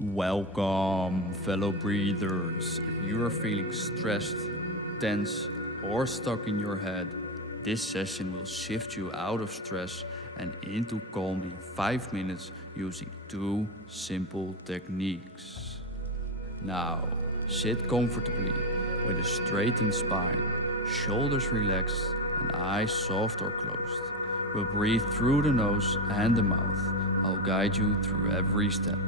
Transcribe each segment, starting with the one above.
Welcome, fellow breathers. If you are feeling stressed, tense, or stuck in your head, this session will shift you out of stress and into calm in 5 minutes using 2 simple techniques. Now, sit comfortably with a straightened spine, shoulders relaxed, and eyes soft or closed. We'll breathe through the nose and the mouth. I'll guide you through every step.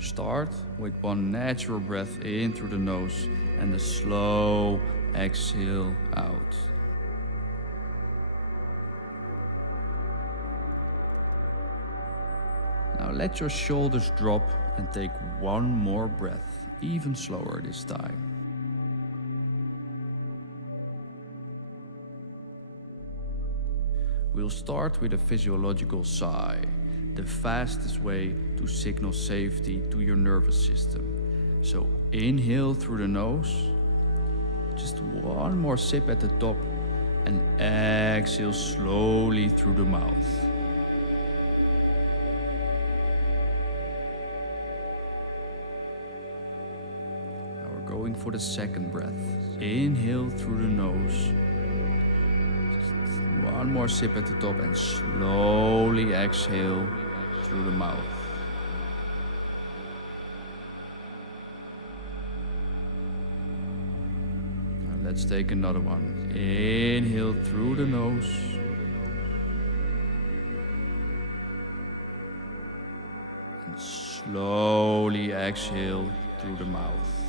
Start with one natural breath in through the nose and a slow exhale out. Now let your shoulders drop and take one more breath, even slower this time. We'll start with a physiological sigh, the fastest way to signal safety to your nervous system. So inhale through the nose, just one more sip at the top, and exhale slowly through the mouth. Now we're going for the second breath. Inhale through the nose. One more sip at the top and slowly exhale through the mouth. Now let's take another one. Inhale through the nose. And slowly exhale through the mouth.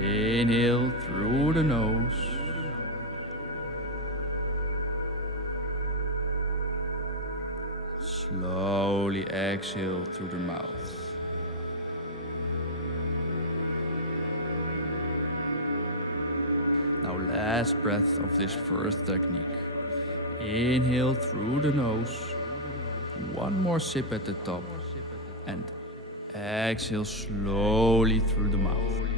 Inhale through the nose. Slowly exhale through the mouth. Now last breath of this first technique. Inhale through the nose. One more sip at the top. And exhale slowly through the mouth.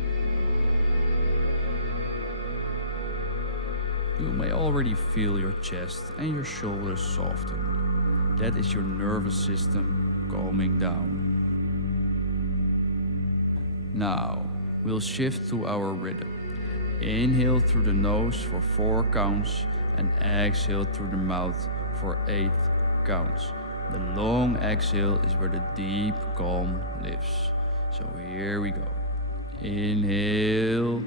You may already feel your chest and your shoulders soften. That is your nervous system calming down. Now, we'll shift to our rhythm. Inhale through the nose for 4 counts and exhale through the mouth for 8 counts. The long exhale is where the deep calm lives. So here we go. Inhale.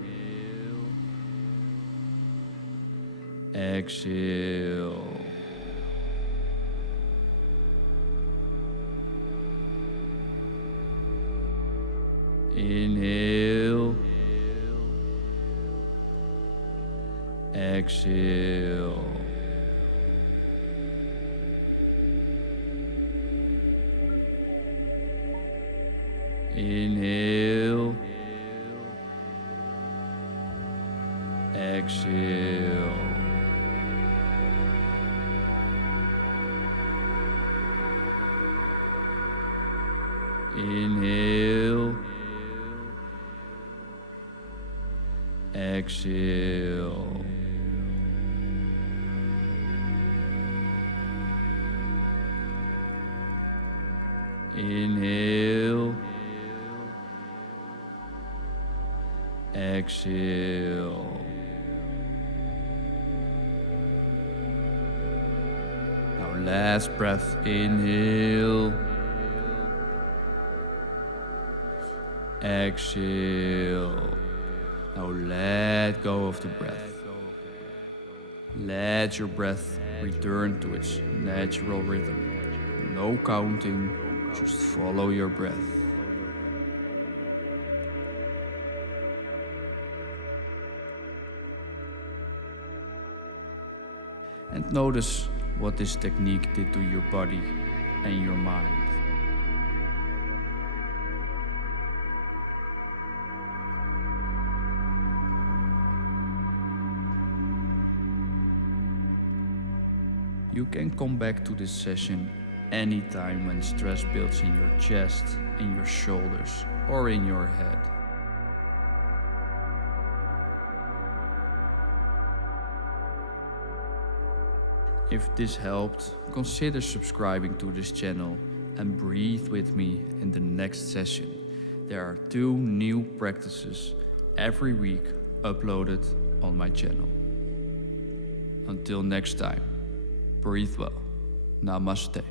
Exhale. Inhale. Exhale. Inhale. Exhale. Inhale. Exhale. Inhale. Exhale. Now last breath. Inhale. Exhale. Now let go of the breath. Let your breath return to its natural rhythm. No counting, just follow your breath. And notice what this technique did to your body and your mind. You can come back to this session anytime when stress builds in your chest, in your shoulders, or in your head. If this helped, consider subscribing to this channel and breathe with me in the next session. There are 2 new practices every week uploaded on my channel. Until next time, breathe well. Namaste.